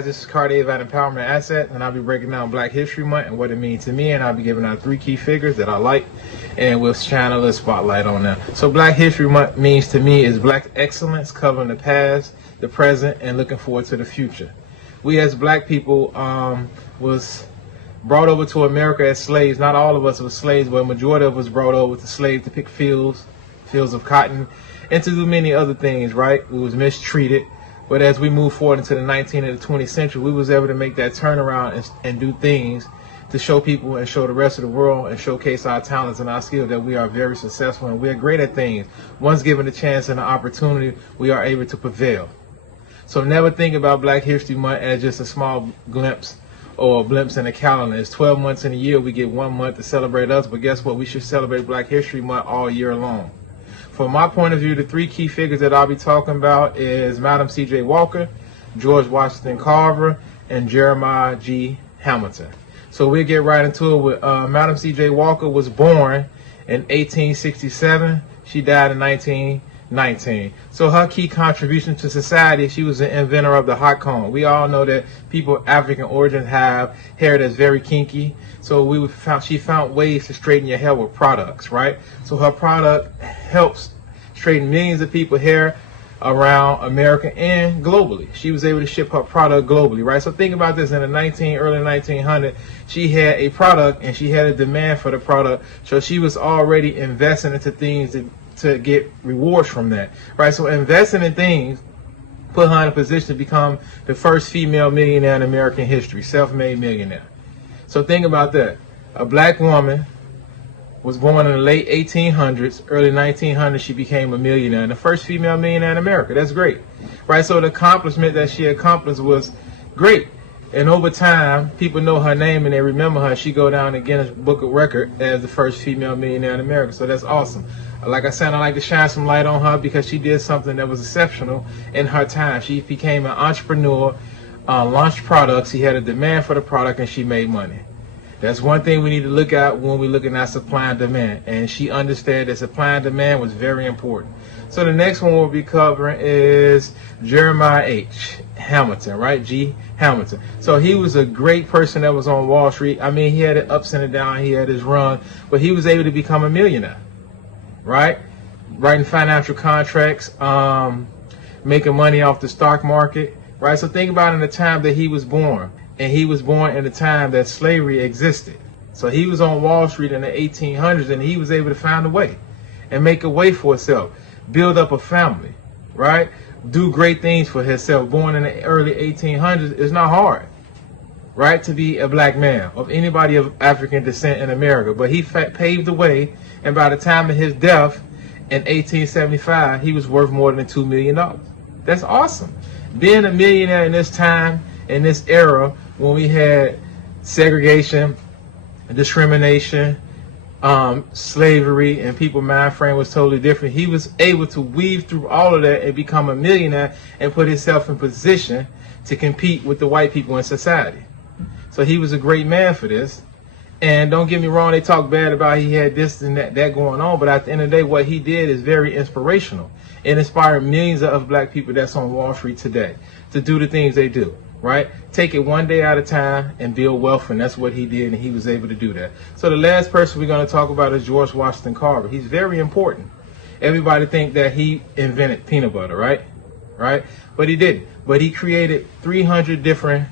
guys, this is Cardi Van Empowerment Asset, and I'll be breaking down Black History Month and what it means to me, and I'll be giving out 3 key figures that I like, and we'll shine a little spotlight on them. So Black History Month means to me is Black excellence covering the past, the present, and looking forward to the future. We as Black people was brought over to America as slaves. Not all of us were slaves, but a majority of us brought over to slaves to pick fields of cotton, and to do many other things, right? We was mistreated. But as we move forward into the 19th and the 20th century, we was able to make that turnaround and do things to show people and show the rest of the world and showcase our talents and our skills that we are very successful and we are great at things. Once given a chance and an opportunity, we are able to prevail. So never think about Black History Month as just a small glimpse or a glimpse in a calendar. It's 12 months in a year. We get 1 month to celebrate us, but guess what? We should celebrate Black History Month all year long. From my point of view, the 3 key figures that I'll be talking about is Madam C.J. Walker, George Washington Carver, and Jeremiah G. Hamilton. So we'll get right into it with Madam C.J. Walker was born in 1867. She died in 1919. So her key contribution to society, she was the inventor of the hot comb. We all know that people of African origin have hair that's very kinky. So she found ways to straighten your hair with products, right? So her product helps straighten millions of people's hair around America and globally. She was able to ship her product globally, right? So think about this, in the early 1900s, she had a product and she had a demand for the product. So she was already investing into things to get rewards from that, right? So investing in things put her in a position to become the first female millionaire in American history, self-made millionaire. So think about that. A Black woman was born in the late 1800s, early 1900s, she became a millionaire, and the first female millionaire in America. That's great, right? So the accomplishment that she accomplished was great. And over time, people know her name and they remember her. She go down in Guinness Book of Record as the first female millionaire in America. So that's awesome. Like I said, I like to shine some light on her because she did something that was exceptional in her time. She became an entrepreneur, launched products, she had a demand for the product, and she made money. That's one thing we need to look at when we're looking at supply and demand. And she understood that supply and demand was very important. So the next one we'll be covering is Jeremiah H. Hamilton, right? G. Hamilton. So he was a great person that was on Wall Street. I mean, he had the ups and the downs, he had his run, but he was able to become a millionaire, right? Writing financial contracts, making money off the stock market, right? So think about in the time that he was born. And he was born in the time that slavery existed. So he was on Wall Street in the 1800s, and he was able to find a way and make a way for himself, build up a family, right? Do great things for himself. Born in the early 1800s, it's not hard, right, to be a Black man of anybody of African descent in America. But he paved the way, and by the time of his death in 1875, he was worth more than $2 million. That's awesome. Being a millionaire in this time, in this era, when we had segregation, discrimination, slavery, and people's mind frame was totally different, he was able to weave through all of that and become a millionaire and put himself in position to compete with the white people in society. So he was a great man for this. And don't get me wrong, they talk bad about he had this and that going on, but at the end of the day, what he did is very inspirational. It inspired millions of Black people that's on Wall Street today to do the things they do. Right? Take it one day at a time and build wealth, and that's what he did, and he was able to do that. So the last person we're going to talk about is George Washington Carver. He's very important. Everybody think that he invented peanut butter, right? Right? But he didn't. But he created 300 different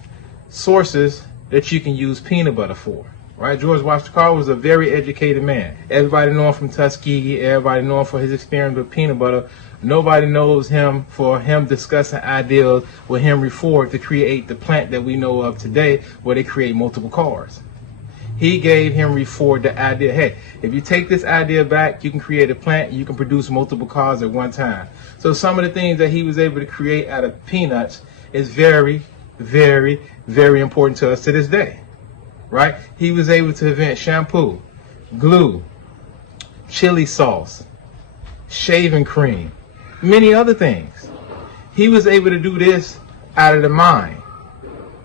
sources that you can use peanut butter for. Right? George Washington Carver was a very educated man. Everybody know him from Tuskegee. Everybody know him for his experience with peanut butter. Nobody knows him for him discussing ideas with Henry Ford to create the plant that we know of today, where they create multiple cars. He gave Henry Ford the idea, hey, if you take this idea back, you can create a plant, you can produce multiple cars at one time. So some of the things that he was able to create out of peanuts is very, very, very important to us to this day. Right? He was able to invent shampoo, glue, chili sauce, shaving cream, many other things. He was able to do this out of the mind,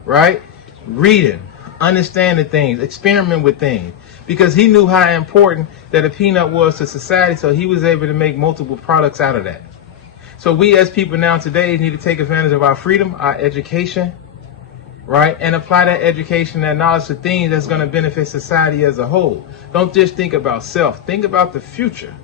right? Reading, understanding things, experiment with things, because he knew how important that a peanut was to society, so he was able to make multiple products out of that. So we as people now today need to take advantage of our freedom, our education, right? And apply that education and knowledge to things that's going to benefit society as a whole. Don't just think about self. Think about the future,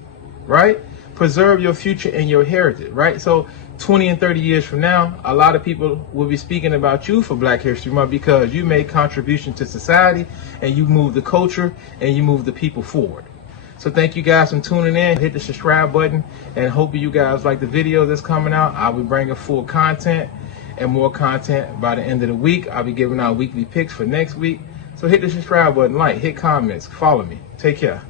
right? Preserve your future and your heritage, right? So 20 and 30 years from now, a lot of people will be speaking about you for Black History Month because you made contribution to society and you moved the culture and you moved the people forward. So thank you guys for tuning in. Hit the subscribe button and hope you guys like the video that's coming out. I'll be bringing full content and more content by the end of the week. I'll be giving out weekly picks for next week. So hit the subscribe button, like, hit comments, follow me. Take care.